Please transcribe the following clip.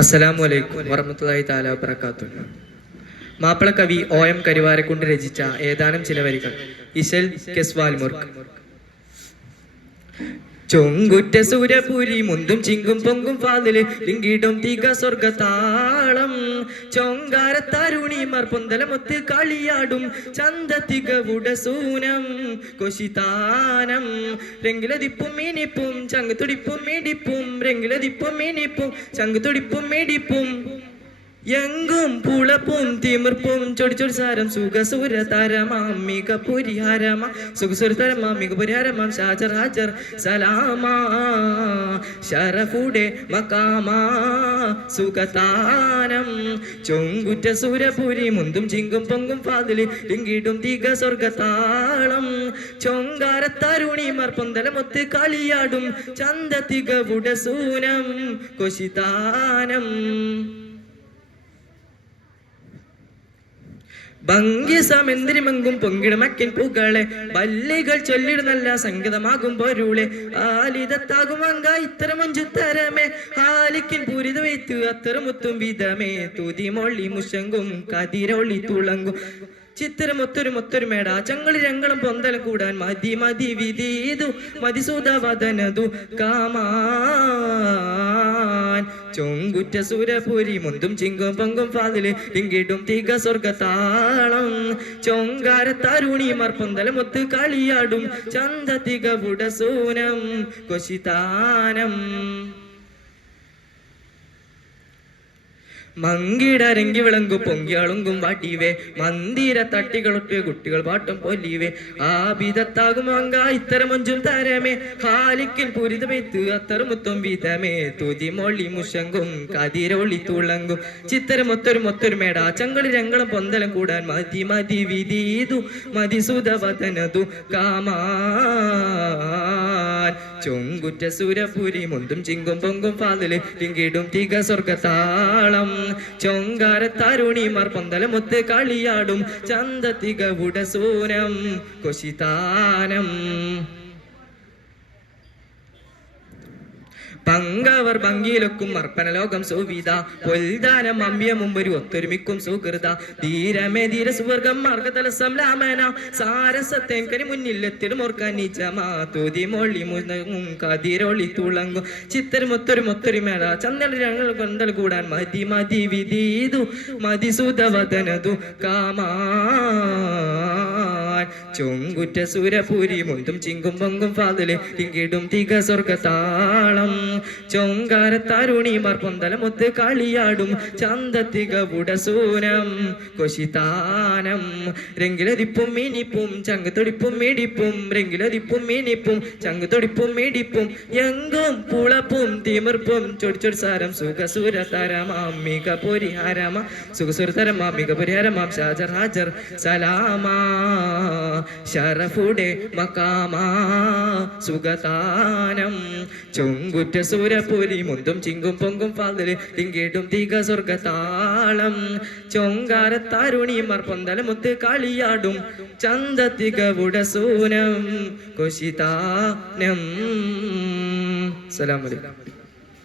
അസ്സലാമു അലൈക്കും വറഹ്മത്തുള്ളാഹി തആല വബറകാതുഹു. മാപ്പിള കവി OM കരിവാരക്കുണ്ട് രചിച്ച ഏതാനും ചില വരികൾ. ഇശൽ കെസ്വാൽ മുർക്ക്. ചൊങ്കുറ്റ സൂര്യപുരി മുന്തും ചിങ്കും പൊങ്കും ഫാദില് ലിങ്കിടും തിക സ്വർഗതാളം ചൊങ്കാരത്തരുണിമാർ പൊന്തലമൊത്ത് കളിയാടും ചന്ത തികവുട സൂനം കൊശിതാനം രംഗിലതിപ്പും മീനിപ്പും ചങ്ക് തുടിപ്പും മേടിപ്പും രംഗിലതിപ്പും മീനിപ്പും ചങ്ക് തുടിപ്പും മേടിപ്പും എങ്കും പുളപ്പും തിമിർപ്പും ചൊടിച്ചൊടി സാരം സുഖസുര തരമാമിക പുരിഹരമാ സുഖസുര തരമാമിക പുരിഹരമാം ഷാജർ ഹാജർ സലാമാ ഷറഫുടെ മക്കാമാ സുഖതാനം ചൊങ്കുറ്റ സുരപുരി മുന്തും ചിങ്കും പൊങ്കും ഫാദില് ലിങ്കിടും തിക സ്വർഗതാളം ചൊങ്കാരത്തരുണിമാർ പൊന്തലമൊത്ത് കളിയാടും ചന്ത തികവുട സൂനം കൊശിതാനം ഭംഗ്യസമെന്തിരിമങ്കും പൊങ്കിടമക്കിൻ പൂക്കളെ ബല്ലികൾ ചൊല്ലിടുന്നല്ല സംഗീതമാകും പൊരുളെ ആലിതത്താകും അങ്ക ഇത്തരമൊഞ്ചുത്തരമേ ആലിക്കിൻ പൂരിത വെയ്ത്ത് അത്തരമുത്തും വിധമേ തുതിമൊള്ളി മുശങ്കും കതിരൊള്ളി തുളങ്കും ചിത്തരമൊത്തൊരു മേട ചങ്ങളി രംഗളം പൊന്തലും കൂടാൻ മതി മതി വിധീതു മതിസൂതവദനതു കാമാൻ ചൊങ്കുറ്റ സുരപുരി മുന്തും ചിങ്കും പൊങ്കും ഫാദില് ലിങ്കിടും തിക സ്വർഗതാളം ചൊങ്കാരത്തരുണിമാർ പൊന്തലമൊത്ത് കളിയാടും ചന്ത തികവുട സൂനം കൊശിതാനം മങ്കിടരങ്കി വിളങ്ങും പൊങ്കിയാളുങ്കും വാട്ടിവേ മന്ദിര തട്ടികളൊക്കെ കുട്ടികൾ പാട്ടും പൊല്ലിവേ ആബിധത്താകും അങ്ക ഇത്തരമൊഞ്ചും തരമേ ഹാലിക്കിൽ പൂരിത വെയ്ത്ത് അത്തരമുത്തും വിധമേ തുതിമൊള്ളി മുശങ്കും കതിരൊള്ളി തുളങ്കും ചിത്തരമൊത്തൊരു മേട ചങ്ങളി രംഗളം പൊന്തലം കൂടാൻ മതി മതി വിധീതു മതിസുതവദനതു കാമാൻ ചൊങ്കുറ്റ സുരപുരി മുന്തും ചിങ്കും പൊങ്കും ഫാദില് ലിങ്കിടും തിക സ്വർഗതാളം ചൊങ്കാരത്തരുണിമാർ പൊന്തലമൊത്ത് കളിയാടും ചന്ത തികവുട സൂനം കൊശിതാനം പങ്കവർ ഭംഗിയിലൊക്കും അർപ്പണലോകം സുവിധ പൊൽദാനം അമ്മിയ മുമ്പൊരു ഒത്തൊരുമിക്കും സുഹൃത ധീരമേ ധീര സുവർഗം മാർഗതലസം ലാമന സാരസത്തേങ്കനി മുന്നിലെത്തിടും ഓർക്കാൻ നിജമാ തുതിമൊള്ളി മുങ്ങും കതിരൊളി തുളങ്ങും ചിത്തരമൊത്തൊരു മേട ചന്ദന ഞങ്ങൾ കൊന്തൽ കൂടാൻ മതി മതി വിധീതു മതിസുതവദനതു കാമാൻ ചൊങ്കുറ്റ സുരപുരി മുന്തും ചിങ്കും പൊങ്കും ഫാദില് ലിങ്കിടും തിക സ്വർഗതാളം ചൊങ്കാരത്തരുണിമാർ പൊന്തലമൊത്ത് കളിയാടും ചന്ത തികവുട സൂനം കൊശിതാനം രംഗിലതിപ്പും മീനിപ്പും ചങ്ക് തൊടിപ്പും മേടിപ്പും രംഗിലതിപ്പും മീനിപ്പും ചങ്ക് തൊടിപ്പും മേടിപ്പും എങ്കും പുളപ്പും തിമിർപ്പും ചൊടിച്ചൊടി സാരം സുഖസുര തരമാമിക പുരിഹരമാ സുഖസുര തരമാമിക പുരിഹരമാം ഷാജർ ഹാജർ സലാമാ ഷറഫുടെ മക്കാമാ സുഖതാനം ചൊങ്കുറ്റ സൂരപുരി മുന്തും ചിങ്കും പൊങ്കും ഫാദില് ലിങ്കിടും തിക സ്വർഗതാളം ചൊങ്കാരത്തരുണിമാർ പൊന്തലമൊത്ത് കളിയാടും ചന്ത തികവുട സൂനം കൊശിതാനം. അസ്സലാമു അലൈക്കും.